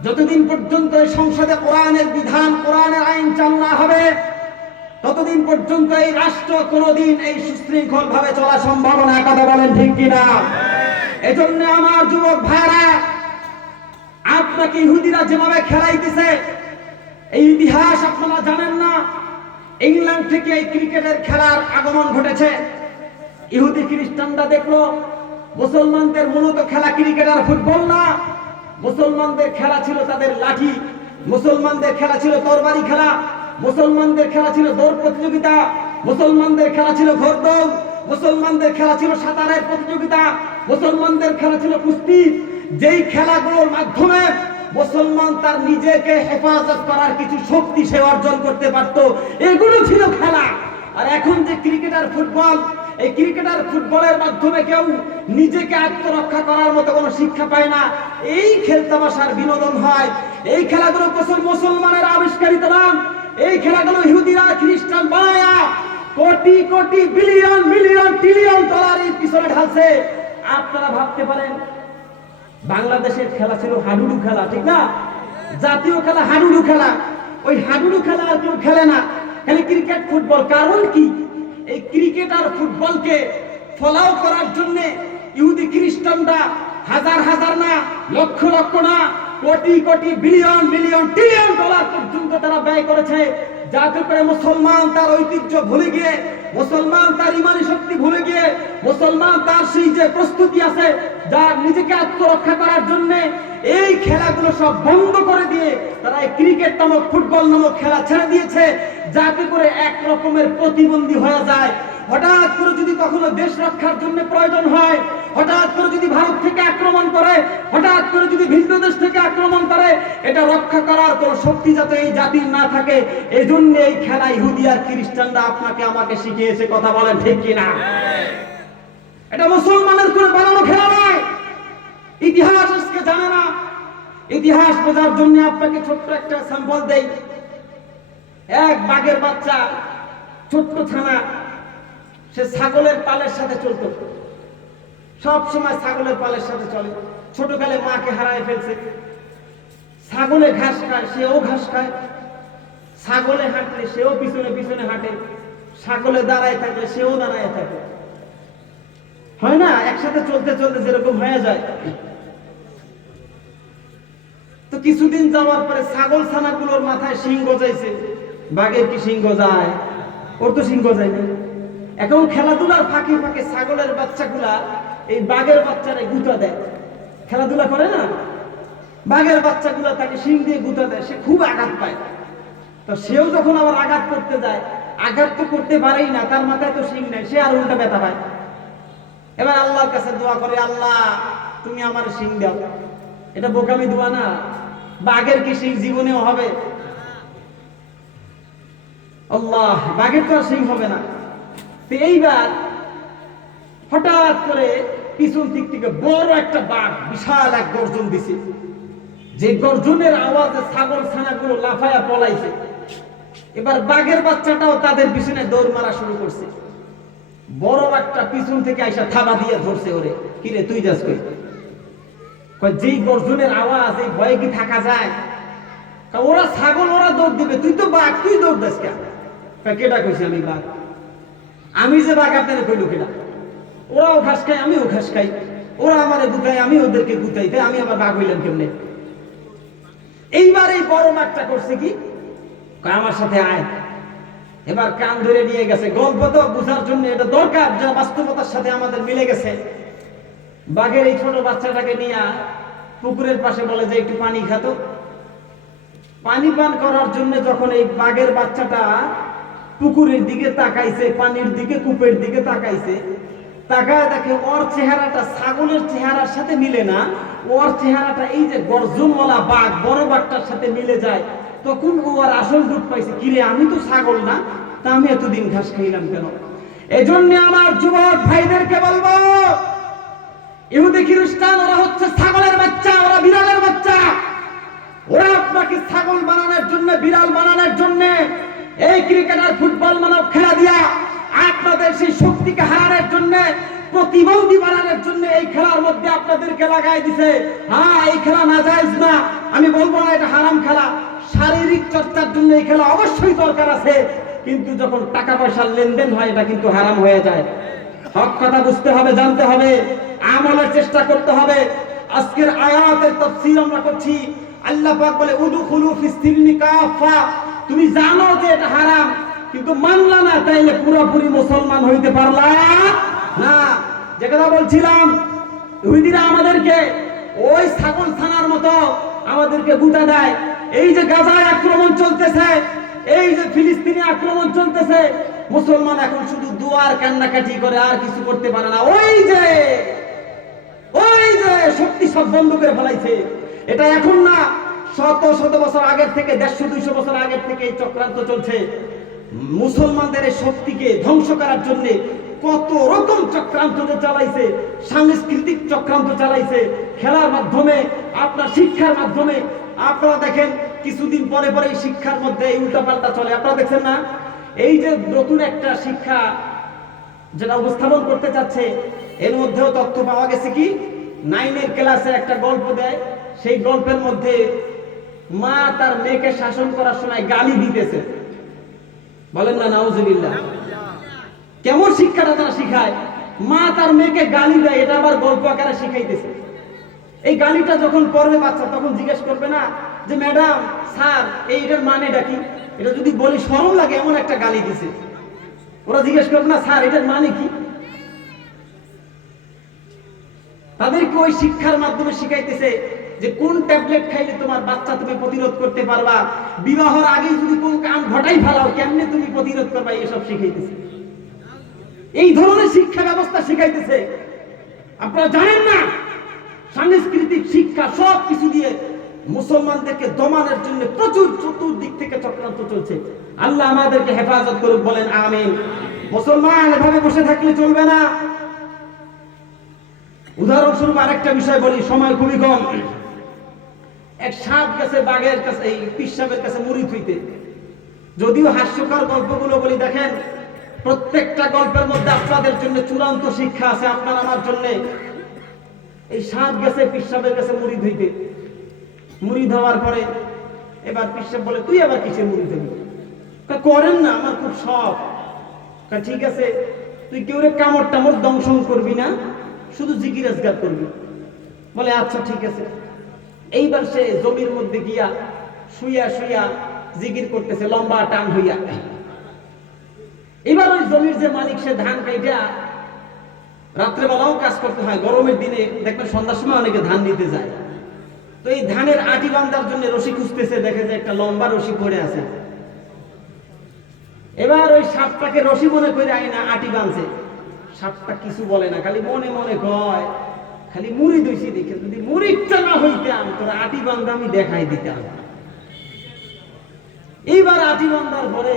যতদিন পর্যন্ত এই সংসদে কোরআনের বিধান, কোরআনের আইন চালু না হবে, ততদিন পর্যন্ত এই রাষ্ট্র কোনোদিন এই সুশৃঙ্খল ভাবে চলা সম্ভব না। কথা বলেন ঠিক কিনা? এজন্য আমার যুবক ভাইরা, আপনাকে ইহুদিরা যেভাবে খেলাইতেছে, এই ইতিহাস আপনারা জানেন না। ইংল্যান্ড থেকে এই ক্রিকেটের খেলার আগমন ঘটেছে। ইহুদি খ্রিস্টানরা দেখলো মুসলমানদের মূলত খেলা ক্রিকেট আর ফুটবল না। মুসলমানদের খেলা ছিল তাদের লাঠি, মুসলমানদের খেলা ছিল তরবারি খেলা, মুসলমানদের খেলা ছিল দৌড় প্রতিযোগিতা, মুসলমানদের খেলা ছিল ঘোড়দৌড়, মুসলমানদের খেলা ছিল সাঁতারের প্রতিযোগিতা, মুসলমানদের খেলা ছিল কুস্তি। যেই খেলাগুলোর মাধ্যমে মুসলমান তার নিজেকে হেফাজত করার কিছু শক্তি সে অর্জন করতে পারত, এগুলো ছিল খেলা। আর এখন যে ক্রিকেট আর ফুটবল, এই ক্রিকেট আর ফুটবলের মাধ্যমে কেউ নিজেকে আত্মরক্ষা করার মতো কোনো শিক্ষা পায় না। এই খেলতামাশার বিনোদন হয়। এই খেলাগুলো মুসলমানের আবিষ্কারিত নাম। এই খেলাগুলো ইহুদিরা খ্রিস্টান বানায়া crore crore billion million trillion ডলারের পিছনে ঢালছে। আপনারা ভাবতে পারেন বাংলাদেশের খেলা ছিল হাডুডু খেলা, ঠিক না? জাতীয় খেলা হাডুডু খেলা। ওই হাডুডু খেলা আর কেউ খেলে না, খালি ক্রিকেট ফুটবল। কারণ কি? এই ক্রিকেট আর ফুটবলকে ফলাও করার জন্য ইহুদি খ্রিস্টানরা হাজার হাজার না, লক্ষ লক্ষ না, crore crore billion million trillion dollar পর্যন্ত তারা ব্যয় করেছে, যাতে করে মুসলমান তার ঐতিহ্য ভুলে গিয়ে, মুসলমান তার ইমানি শক্তি ভুলে গিয়ে, মুসলমান তার সেই যে প্রস্তুতি আছে যার নিজেকে আত্মরক্ষা করার জন্য, এই খেলাগুলো সব বন্ধ করে দিয়ে তারা এই ক্রিকেট নামক ফুটবল নামক খেলা ছেড়ে দিয়েছে, যাতে করে এক রকমের প্রতিবন্ধী হয়ে যায়। হঠাৎ করে যদি কখনো দেশ রক্ষার জন্য প্রয়োজন হয়, হঠাৎ করে যদি ভারত থেকে আক্রমণ করে, হঠাৎ করে যদি ভিন্ন দেশ থেকে আক্রমণ করে, এটা রক্ষা করার কোনো শক্তি যাতে এই জাতির না থাকে, এই জন্য এই খেলা ইহুদি আর খ্রিস্টানরা আপনাকে আমাকে শিখিয়েছে। কথা বলেন ঠিক কিনা? এটা মুসলমানের করে বানানো খেলা নয়। ইতিহাস আজকে জানে না। ইতিহাস বোঝার জন্য আপনাকে ছোট্ট একটা স্যাম্পল দেই। এক বাঘের বাচ্চা, ছোট্ট ছানা, সে ছাগলের পালের সাথে চলতো, সব সময় ছাগলের পালের সাথে চলে। ছোটকালে মাকে হারায় ফেলছে। ছাগলে ঘাস খায়, সেও ঘাস খায়। ছাগলে হাঁটলে সেও পিছনে পিছনে হাঁটে, ছাগলে দাঁড়ায় থাকলে সেও দাঁড়ায় থাকে। হয় না? একসাথে চলতে চলতে যেরকম হয়ে যায়। তো কিছুদিন যাওয়ার পরে ছাগল ছানাগুলোর মাথায় শিং গজাইছে। বাঘের কি সিংহ যায়? ওর তো সিংহ যায় না। এখন খেলাধুলার ফাঁকে ফাঁকে ছাগলের বাচ্চাগুলা এই বাঘের বাচ্চারা গুঁতা দেয়। খেলাধুলা করে না, বাঘের বাচ্চাগুলা তাকে শিং দিয়ে গুঁতা দেয়, সে খুব আঘাত পায়। তো সেও যখন আবার আঘাত করতে যায়, আঘাত তো করতে পারেই না, তার মাথায় তো শিং নেই, সে আর উল্টা ব্যথা পায়। এবার আল্লাহর কাছে দোয়া করে, আল্লাহ তুমি আমার শিং দাও। এটা বোকামি দোয়া না? বাঘের কি শিং জীবনেও হবে? আল্লাহ, বাঘের তো আর শিং হবে না। তো এইবার হঠাৎ করে পিছন দিক থেকে বড় একটা বাঘ বিশাল এক গর্জন দিছে। যে গর্জনের আওয়াজে ছাগল ছানাগুলো লাফায়া পলাইছে। এবার বাঘের বাচ্চাটাও তাদের পিছনে দৌড় মারা শুরু করছে। বড় একটা পিছন থেকে আইসা থাবা দিয়ে ধরছে ওরে। কিরে তুই যাস কই? যেই গর্জনের আওয়াজ, এই ভয়ে কি থাকা যায়? ওরা ছাগল, ওরা দৌড় দিবে, তুই তো বাঘ, তুই দৌড় দাস কেন? কেটা কইছি আমি বাঘ? আমি যে বাঘ আপনারা কইল কেটা? ওরাও ঘাস খায়, আমিও ঘাস খাই। ওরা আমারে গুতায়, আমি ওদেরকে গুতাই, তাই আমি আবার বাঘ হইলাম কেমনে? এইবার এই বড় মাঠটা করছে কি, আমার সাথে আয়। এবার কান ধরে নিয়ে গেছে। গল্প তো বুঝার জন্য এটা দরকার, যা বাস্তবতার সাথে আমাদের মিলে গেছে। বাঘের এই ছোট বাচ্চাটাকে নিয়ে পুকুরের পাশে বলে যে একটু পানি খাতো। পানি পান করার জন্য যখন এই বাঘের বাচ্চাটা পুকুরের দিকে তাকাইছে, পানির দিকে, কূপের দিকে তাকাইছে, তাকায় দেখে ওর চেহারাটা ছাগলের চেহারার সাথে মিলে না, ওর চেহারাটা এই যে গর্জনওয়ালা বাঘ, বড় বাঘটার সাথে মিলে যায়। তখন ও আর আসল রূপ পাইছে, কিরে আমি তো ছাগল না, তা আমি এতদিন ঘাস খাইলাম কেন? এজন্য আমার যুবক ভাইদেরকে বলবো, ইহুদি খ্রিস্টান ওরা হচ্ছে ছাগলের বাচ্চা, ওরা বিড়ালের বাচ্চা। ওরা আপনাকে ছাগল বানানোর জন্য, বিড়াল বানানোর জন্য, এই ক্রিকেট আর ফুটবল মানব খেলা দিয়া আপনাদের সেই শক্তিকে হারানোর জন্য, প্রতিবন্ধী বানানোর জন্য এই খেলার মধ্যে আপনাদেরকে লাগাই দিছে। হ্যাঁ, এই খেলা নাজায়েজ না, আমি বলবো না এটা হারাম খেলা। শারীরিক চর্চার জন্য এই খেলা অবশ্যই দরকার আছে, কিন্তু যখন টাকা পয়সার লেনদেন হয় এটা কিন্তু হারাম হয়ে যায়। হক কথা বুঝতে হবে, জানতে হবে, আমলের চেষ্টা করতে হবে। আজকের আয়াতের তাফসীর আমরা করছি। আল্লাহ পাক বলে উদখুলু ফিস সিলমি কাফা, তুমি জানো যে এটা হারাম কিন্তু মানলা না, তাইলে পুরোপুরি মুসলমান হইতে পারলা না। যে কথা বলছিলাম, ইহুদিরা আমাদেরকে ওই ছাগল ছানার মতো আমাদেরকে গুতা দেয়। এই যে গাজায় আক্রমণ চলতেছে, এই যে ফিলিস্তিনে আক্রমণ চলতেছে, মুসলমান এখন শুধু দুয়ার কান্নাকাটি করে, আর কিছু করতে পারে না। ওই যে শক্তি সব বন্ধ করে ফেলাইছে। এটা এখন না, শত শত বছর আগের থেকে, 150-200 বছর আগের থেকে এই চক্রান্ত চলছে। মুসলমানদের এই শক্তিকে ধ্বংস করার জন্য কত রকম চক্রান্ত চালাইছে, সাংস্কৃতিক চক্রান্ত চালাইছে, খেলার মাধ্যমে, আপনার শিক্ষার মাধ্যমে। আপনারা দেখেন কিছুদিন পরে পরে এই শিক্ষার মধ্যে এই উল্টাপাল্টা চলে, আপনারা দেখছেন না? এই যে নতুন একটা শিক্ষা যেটা উপস্থাপন করতে চাচ্ছে, এর মধ্যেও তথ্য পাওয়া গেছে কি 9-এর ক্লাসে একটা গল্প দেয়, সেই গল্পের মধ্যে মা তার মেয়েকে শাসন করার সময় গালি দিতেছে। বলেন না নাউজুবিল্লাহ। কেমন শিক্ষাটা তারা শিখায়? মা তার মেয়েকে গালি দেয়, এটা আবার গল্প আকারে শিখাইতেছে। এই গালিটা যখন পড়বে বাচ্চা, তখন জিজ্ঞেস করবে না যে ম্যাডাম, স্যার, এইটার মানেটা কি? এটা যদি বলি শরম লাগে এমন একটা গালি দিছে, ওরা জিজ্ঞেস করবে না স্যার এটার মানে কি? তাদেরকে ওই শিক্ষার মাধ্যমে শিখাইতেছে যে কোন ট্যাবলেট খাইলে তোমার বাচ্চা তুমি প্রতিরোধ করতে পারবা, বিবাহের আগে যদি কোন কাম ঘটাই ফেলাও কেমনে তুমি প্রতিরোধ করবা, এসব শিখাইতেছে। এই ধরনের শিক্ষা ব্যবস্থা শিখাইতেছে। আপনারা জানেন না, সাংস্কৃতিক শিক্ষা সব কিছু দিয়ে মুসলমানদেরকে দমানোর জন্য প্রচুর চতুর্দিক থেকে চক্রান্ত চলছে। আল্লাহ আমাদেরকে হেফাজত করুক, বলেন আমিন। মুসলমান এভাবে বসে থাকলে চলবে না। উদাহরণস্বরূপ আরেকটা বিষয় বলি, সময় খুবই কম। এক সাপ গেছে বাঘের কাছে, এই পিসাবের কাছে মুড়ি থুইতে। যদিও হাস্যকর গল্পগুলো বলি, দেখেন প্রত্যেকটা গল্পের মধ্যে আপনাদের জন্য চূড়ান্ত শিক্ষা আছে, আপনার আমার জন্য। এই সাপ গেছে পিসাবের কাছে মুড়ি ধুইতে। মুড়ি ধোয়ার পরে এবার পিসাব বলে, তুই আবার কিসের মুড়ি ধুবি? করেন না, আমার খুব শখ। ঠিক আছে, তুই কেউ কামড় টামড় দংশন করবি না, শুধু জিকির আজগার করবি। বলে আচ্ছা ঠিক আছে। এইবার সে জমির মধ্যে গিয়া শুইয়া শুইয়া জিকির করতেছে, লম্বা টান হইয়া। এবার ওই জমির যে মালিক, সে ধান কাইটা রাত্রেবেলাও কাজ করতে হয়, গরমের দিনে দেখবেন সন্ধ্যার সময় অনেকে ধান নিতে যায়। তো এই ধানের আটি বাঁধার জন্য রশি খুঁজতেছে, দেখে যে একটা লম্বা রশি পড়ে আছে। এবার ওই সাপটাকে রশি মনে করে আইনা আটি বাঁধছে। সাপটা কিছু বলে না, খালি মনে মনে কয়, খালি মুড়ি দইছি দেখে যদি মুড়িটা না হইতাম তোর আটি বান্ধা আমি দেখাই দিতাম। এইবার আটি বান্ধার পরে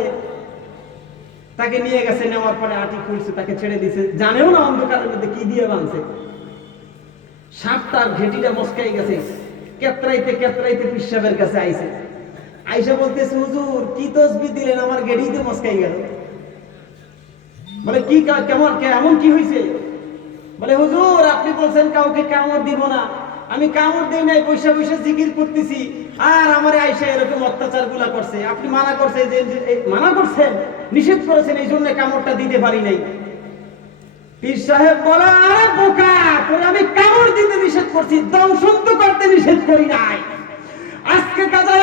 তাকে নিয়ে গেছে, নেওয়ার পরে আটি খুলছে, তাকে ছেড়ে দিছে, জানেও না অন্ধকারের মধ্যে কি দিয়ে বাঁধছে। সাপটার ঘেটিটা মস্কাই গেছে, কেতরাইতে কেতরাইতে পিসাবের কাছে আইছে। আইসা বলতেছে, হুজুর কি তসবিহ দিলেন, আমার ঘেটিতে মস্কাই গেল। বলে কি কেমন এমন কি হয়েছে? বলে হুজুর আপনি বলছেন কাউকে কামড় দিব না, আমি কামড় দেই নাই, পয়সা পয়সা জিকির করতেছি, আর আমারে আইসা এরকম অত্যাচার গুলা করছে। আপনি মানা করছে, যে মানা করছেন, নিষেধ করেছেন, এই জন্য কামড়টা দিতে পারি নাই। পীর সাহেব বলে, বোকা, আমি কামড় দিতে নিষেধ করছি, দংশন তো করতে নিষেধ করি নাই। আজকে কাজা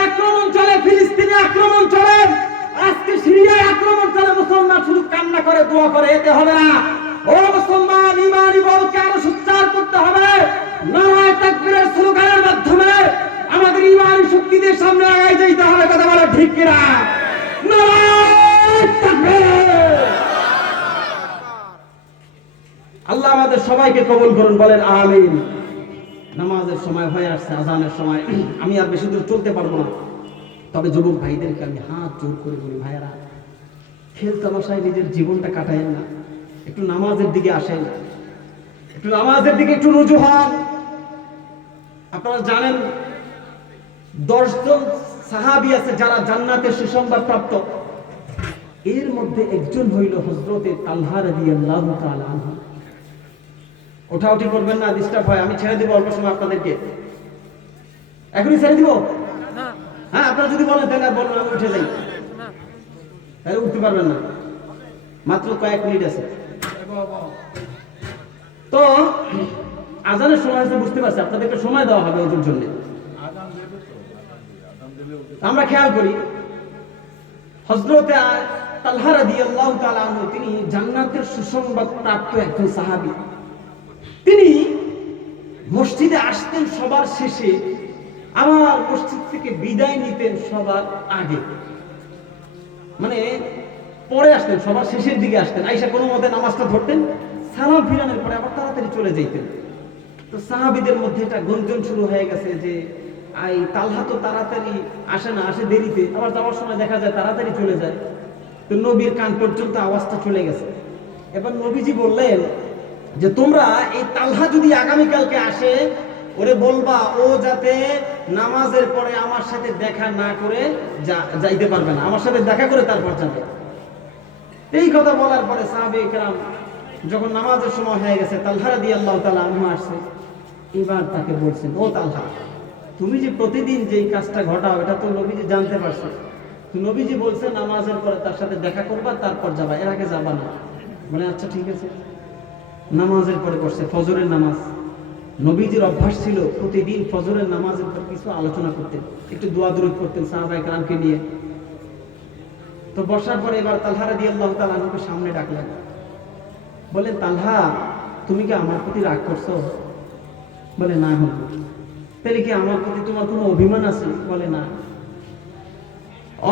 করে দোয়া করে এতে হবে না। ও মুসলমান, ঈমানি বলকে আরো সুচ্চার করতে হবে। নারায়ে তাকবীরের স্লোগানের মাধ্যমে আমাদের ঈমানি শক্তিদের সামনে আগায় যেতে হবে। কথা বলে ঠিক কিনা? নারায়ে তাকবীর। আল্লাহ আমাদের সবাইকে কবুল করুন, বলেন আমিন। নামাজের সময় হয়ে আসছে, আজানের সময়। আমি আর বেশি দূর চলতে পারবো না, তবে যুবক ভাইদেরকে আমি হাত জোর করে বলি, ভাইয়েরা খেল তামাশায় নিজের জীবনটা কাটায়েন না, একটু নামাজের দিকে আসেন, একটু নামাজের দিকে একটু রুজু হন। আপনারা জানেন 10 জন সাহাবী আছে যারা জান্নাতের সুসংবাদ প্রাপ্ত। এর মধ্যে একজন হইল হযরতে তালহা রাদিয়াল্লাহু তাআলা আনহু। ওঠাউঠি করবেন না, ডিস্টার্ব হয়। আমি ছেড়ে দিব অল্প সময় আপনাদেরকে। এখনই ছেড়ে দিব? হ্যাঁ, আপনারা যদি বলেন তাহলে আর বলুন, আমি উঠে যাই। তাহলে উঠতে পারবেন না, মাত্র কয়েক মিনিট আছে। তো আজানের সময় আছে, বুঝতে পারছি আপনাদেরকে সময় দেওয়া হবে ওদের জন্য। আমরা খেয়াল করি, হযরতে তালহা রাদিয়াল্লাহু তাআলা আনহু তিনি জান্নাতের সুসংবাদ প্রাপ্ত একজন সাহাবী। তিনি মসজিদে আসতেন সবার শেষে, আমার মসজিদ থেকে বিদায় নিতেন সবার আগে। মানে পরে আসতেন, সবার শেষের দিকে আসতেন। আইসা কোনো মতে নামাজটা ধরতেন, সালাম ফিরানোর পরে আবার তাড়াতাড়ি চলে যেতেন। তো সাহাবীদের মধ্যে একটা গুঞ্জন শুরু হয়ে গেছে যে এই তালহা তো তাড়াতাড়ি আসে না, আসে দেরিতে, আবার যাওয়ার সময় দেখা যায় তাড়াতাড়ি চলে যায়। তো নবীর কান পর্যন্ত আওয়াজটা চলে গেছে। এবার নবীজি বললেন যে তোমরা এই তালহা যদি আগামীকালকে আসে, ওরে বলবা ও যাতে নামাজের পরে আমার সাথে দেখা না করে যাইতে পারবে না, আমার সাথে দেখা করে তারপর যাবে। এই কথা বলার পরে সাহাবায়ে কেরাম যখন নামাজের সময় হয়ে গেছে, তালহা রাদিয়াল্লাহু তাআলা আনহু আসছে। এবার তাকে বলছেন, ও তালহা, তুমি যে প্রতিদিন যেই কাজটা ঘটাও এটা তো নবীজি জানতে পারছে। তো নবীজি বলছে নামাজের পরে তার সাথে দেখা করবা, তারপর যাবা, এর আগে যাবা না। বলে আচ্ছা ঠিক আছে। নামাজের পরে বসছে, ফজরের নামাজ। নবীজির অভ্যাস ছিল প্রতিদিন ফজরের নামাজের পর কিছু আলোচনা করতেন, একটু দোয়া দরুদ করতেন সাহাবায়ে কেরামকে নিয়ে। তো বসার পরে এবার তালহা রাদিয়াল্লাহু তাআলা আনহুকে সামনে ডাকলেন, বলেন তালহা, তুমি কি আমার প্রতি রাগ করছো? বলে না হুজুর। তাহলে কি আমার প্রতি তোমার কোনো অভিমান আছে? বলে না।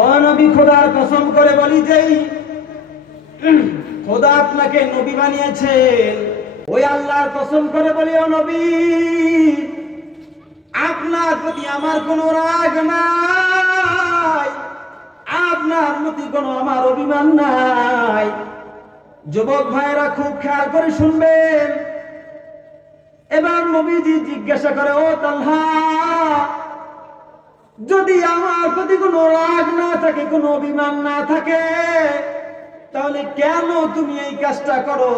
ও নবী, খোদার কসম করে বলি যেই খোদা আপনাকে নবী বানিয়েছেন, ওই আল্লাহর কসম করে বলি ও নবী, আপনার প্রতি আমার কোনো রাগ নাই, আপনার প্রতি কোনো আমার অভিমান নাই। যুবক ভাইরা খুব খেয়াল করে শুনবেন। এবার নবীজি জিজ্ঞাসা করে, ও তালহা, যদি আমার প্রতি কোনো রাগ না থাকে, কোনো অভিমান না থাকে, তাহলে কেন তুমি এই কাজটা করো?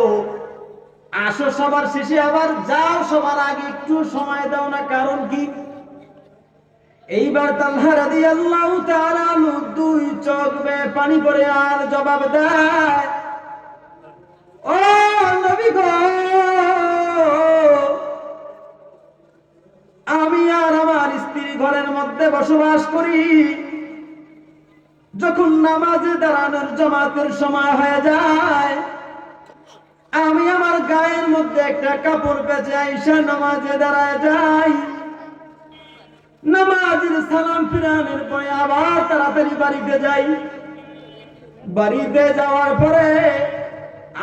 আসো সবার শেষে, আবার যাও সবার আগে, একটু সময় দাও না, কারণ কি? এইবার তালহা রাদিয়াল্লাহু তাআলা আনহু দুই চোখ বেয়ে পানি পড়ে আর জবাব দেয়, ও নবী গো, আমি আর আমার স্ত্রী ঘরের মধ্যে বসবাস করি। যখন নামাজে দাঁড়ানোর জামাতের সময় হয়ে যায়, আমি আমার গায়ের মধ্যে একটা কাপড় পেঁচে আইসা নামাজে দাঁড়ায় যাই। নামাজের সালাম ফিরানোর পরে আবার তাড়াতাড়ি বাড়িতে যাই। বাড়িতে যাওয়ার পরে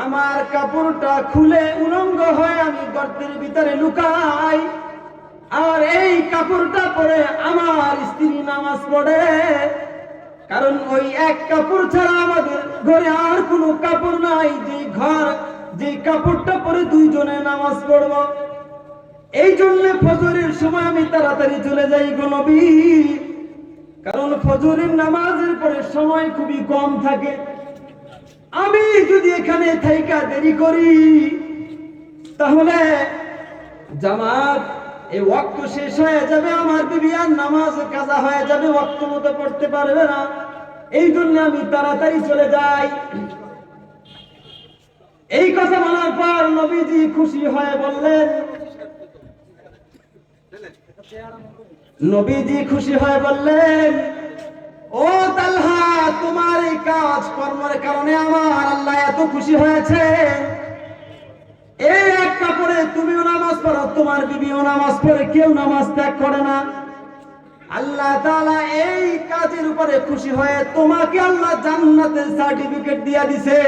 আমার কাপড়টা খুলে উলঙ্গ হয়ে আমি গর্তের ভিতরে লুকাই। আর এই কাপড়টা পরে আমার স্ত্রী নামাজ পড়ে, কারণ ওই এক কাপড় ছাড়া আমাদের ঘরে আর কোনো কাপড় নাই যে কাপড়টা পরে দুইজনে নামাজ পড়ব। এই জন্য ফজরের সময় আমি তাড়াতাড়ি চলে যাই গো নবী, কারণ ফজরের নামাজের পরে সময় খুবই কম থাকে। আমি যদি এখানে থাইকা দেরি করি, তাহলে জামাত এই ওয়াক্ত শেষ হয়ে যাবে, আমার বিবি আর নামাজ কাজা হয়ে যাবে, ওয়াক্ত মতো পড়তে পারবে না। এই জন্য আমি তাড়াতাড়ি চলে যাই। এই কথা বলার পর নবীজি খুশি হয়ে বললেন, ও তালহা, তোমার এই কাজ কর্মের কারণে আমার আল্লাহ এত খুশি হয়েছে। এই এক কাপড়ে তুমিও নামাজ পড়ো, তোমার বিবিও নামাজ পড়ে, কেউ নামাজ ত্যাগ করে না। আল্লাহ তাআলা এই কাজের উপরে খুশি হয়ে তোমাকে আল্লাহ জান্নাতের সার্টিফিকেট দিয়া দিছে।